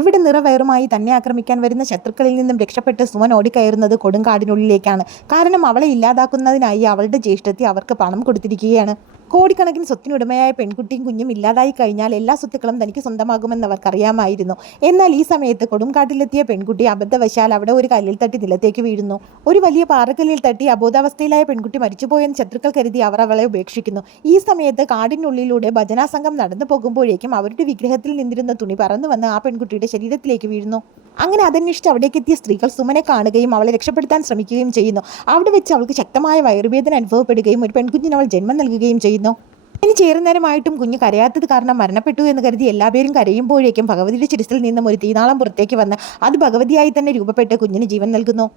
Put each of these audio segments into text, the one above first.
ഇവിടെ നിറവയറുമായി തന്നെ ആക്രമിക്കാൻ വരുന്ന ശത്രുക്കളിൽ നിന്നും രക്ഷപ്പെട്ട് സുമൻ ഓടിക്കയറുന്നത് കൊടുങ്കാടിനുള്ളിലേക്കാണ്. കാരണം അവളെ ഇല്ലാതാക്കുന്നതിനായി അവളുടെ ജ്യേഷ്ഠത്തി അവർക്ക് പണം കൊടുത്തിരിക്കുകയാണ്. കോടിക്കണക്കിന് സ്വത്തിനുടമയായ പെൺകുട്ടിയും കുഞ്ഞും ഇല്ലാതായി കഴിഞ്ഞാൽ എല്ലാ സ്വത്തുക്കളും തനിക്ക് സ്വന്തമാകുമെന്ന് അവർക്കറിയാമായിരുന്നു. എന്നാൽ ഈ സമയത്ത് കൊടുങ്കാട്ടിലെത്തിയ പെൺകുട്ടി അബദ്ധവശാൽ അവിടെ ഒരു കല്ലിൽ തട്ടി നിലത്തേക്ക് വീഴുന്നു. ഒരു വലിയ പാറക്കല്ലിൽ തട്ടി അബോധാവസ്ഥയിലായ പെൺകുട്ടി മരിച്ചുപോയെന്ന് ശത്രുക്കൾ കരുതി അവർ അവളെ ഉപേക്ഷിക്കുന്നു. ഈ സമയത്ത് കാടിനുള്ളിലൂടെ ഭജനാസംഘം നടന്നു പോകുമ്പോഴേക്കും അവരുടെ വിഗ്രഹത്തിൽ നിന്നിരുന്ന തുണി പറന്നു വന്ന് ആ പെൺകുട്ടിയുടെ ശരീരത്തിലേക്ക് വീഴുന്നു. അങ്ങനെ അതന്വേഷിച്ച് അവിടേക്ക് എത്തിയ സ്ത്രീകൾ സുമനെ കാണുകയും അവളെ രക്ഷപ്പെടുത്താൻ ശ്രമിക്കുകയും ചെയ്യുന്നു. അവിടെ വെച്ച് അവൾക്ക് ശക്തമായ വയറുവേദന അനുഭവപ്പെടുകയും ഒരു പെൺകുഞ്ഞിന് അവൾ ജന്മം നൽകുകയും ചെയ്യുന്നു. ഇനി ചേരുന്നേരമായിട്ടും കുഞ്ഞ് കരയാത്തത് കാരണം മരണപ്പെട്ടു എന്ന് കരുതി എല്ലാവരും കരയുമ്പോഴേക്കും ഭഗവതിയുടെ ശിരസിൽ നിന്നും ഒരു തീനാളം പുറത്തേക്ക് വന്ന് അത് ഭഗവതിയായി തന്നെ രൂപപ്പെട്ട് കുഞ്ഞിന് ജീവൻ നൽകുന്നു.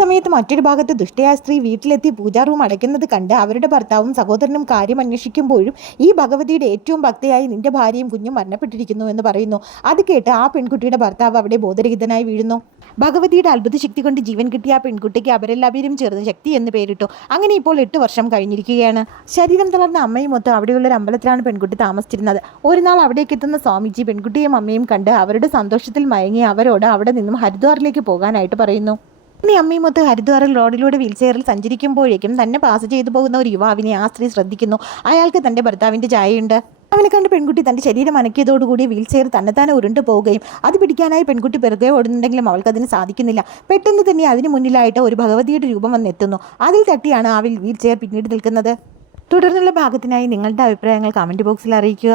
സമയത്ത് മറ്റൊരു ഭാഗത്ത് ദുഷ്ടയായ സ്ത്രീ വീട്ടിലെത്തി പൂജാ റൂം അടയ്ക്കുന്നത് കണ്ട് അവരുടെ ഭർത്താവും സഹോദരനും കാര്യം അന്വേഷിക്കുമ്പോഴും ഈ ഭഗവതിയുടെ ഏറ്റവും ഭക്തയായി നിന്റെ ഭാര്യയും കുഞ്ഞും മരണപ്പെട്ടിരിക്കുന്നു എന്ന് പറയുന്നു. അത് കേട്ട് ആ പെൺകുട്ടിയുടെ ഭർത്താവ് അവിടെ ബോധരഹിതനായി വീഴുന്നു. ഭഗവതിയുടെ അത്ഭുത ശക്തി കൊണ്ട് ജീവൻ കിട്ടിയ ആ പെൺകുട്ടിക്ക് അവരെല്ലാവരും ചേർന്ന് ശക്തി എന്ന് പേരിട്ടു. അങ്ങനെ ഇപ്പോൾ 8 വർഷം കഴിഞ്ഞിരിക്കുകയാണ്. ശരീരം തളർന്ന അമ്മയും ഒത്ത് അവിടെയുള്ളൊരു അമ്പലത്തിലാണ് പെൺകുട്ടി താമസിച്ചിരുന്നത്. ഒരു നാൾ അവിടേക്ക് എത്തുന്ന സ്വാമിജി പെൺകുട്ടിയും അമ്മയും കണ്ട് അവരുടെ സന്തോഷത്തിൽ മയങ്ങി അവരോട് അവിടെ നിന്നും ഹരിദ്വാറിലേക്ക് പോകാനായിട്ട് പറയുന്നു. ഇനി അമ്മയുമൊത്ത് ഹരിദ്വാറിൽ റോഡിലൂടെ വീൽചെയറിൽ സഞ്ചരിക്കുമ്പോഴേക്കും തന്നെ പാസ് ചെയ്തു പോകുന്ന ഒരു യുവാവിനെ ആ സ്ത്രീ ശ്രദ്ധിക്കുന്നു. അയാൾക്ക് തൻ്റെ ഭർത്താവിൻ്റെ ചായയുണ്ട്. അവനെ കണ്ട് പെൺകുട്ടി തൻ്റെ ശരീരം അനക്കിയതോടുകൂടി വീൽചെയർ തന്നെത്താനെ ഉരുണ്ടു പോവുകയും അത് പിടിക്കാനായി പെൺകുട്ടി പിറകെ ഓടുന്നുണ്ടെങ്കിലും അവൾക്കതിന് സാധിക്കുന്നില്ല. പെട്ടെന്ന് തന്നെ അതിന് മുന്നിലായിട്ട് ഒരു ഭഗവതിയുടെ രൂപം വന്നെത്തുന്നു. അതിൽ തട്ടിയാണ് ആ വീൽചെയർ പിന്നീട് നിൽക്കുന്നത്. തുടർന്നുള്ള ഭാഗത്തിനായി നിങ്ങളുടെ അഭിപ്രായങ്ങൾ കമൻറ്റ് ബോക്സിൽ അറിയിക്കുക.